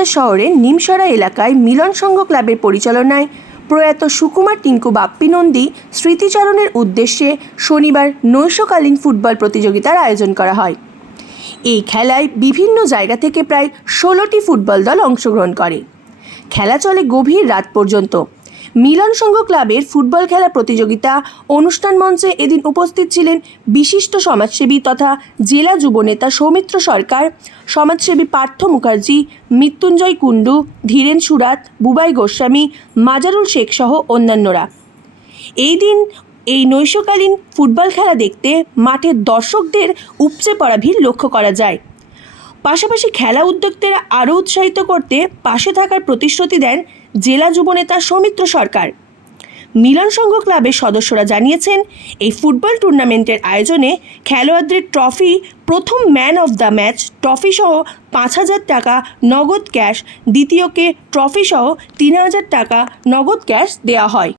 বড়বাজার শহরের নিমসরা এলাকায় মিলন সংঘ ক্লাবের পরিচালনায় প্রয়াত সুকুমার টিঙ্কু বাপ্পি নন্দী স্মৃতিচারণের উদ্দেশ্যে শনিবার নৈশকালীন ফুটবল প্রতিযোগিতার আয়োজন করা হয়। এই খেলায় বিভিন্ন জায়গা থেকে প্রায় 16টি ফুটবল দল অংশগ্রহণ করে। খেলা চলে গভীর রাত পর্যন্ত। মিলন সংঘ ক্লাবের ফুটবল খেলা প্রতিযোগিতা অনুষ্ঠান মঞ্চে এদিন উপস্থিত ছিলেন বিশিষ্ট সমাজসেবী তথা জেলা যুবনেতা সৌমিত্র সরকার, সমাজসেবী পার্থ মুখার্জি, মৃত্যুঞ্জয় কুণ্ডু, ধীরেন সুরাত, বুবাই গোস্বামী, মাজারুল শেখ সহ অন্যান্যরা। এই দিন এই নৈশকালীন ফুটবল খেলা দেখতে মাঠে দর্শকদের উপচে পড়া ভিড় লক্ষ্য করা যায়। পাশাপাশি খেলা উদ্যোক্তারা আরও উৎসাহিত করতে পাশে থাকার প্রতিশ্রুতি দেন জেলা যুবনেতা সৌমিত্র সরকার। মিলন সংঘ ক্লাবের সদস্যরা জানিয়েছেন, এই ফুটবল টুর্নামেন্টের আয়োজনে খেলোয়াড়দের ট্রফি, প্রথম man of the match trophy সহ 5,000 টাকা নগদ ক্যাশ, দ্বিতীয়কে ট্রফি সহ 3,000 টাকা নগদ ক্যাশ দেওয়া হয়।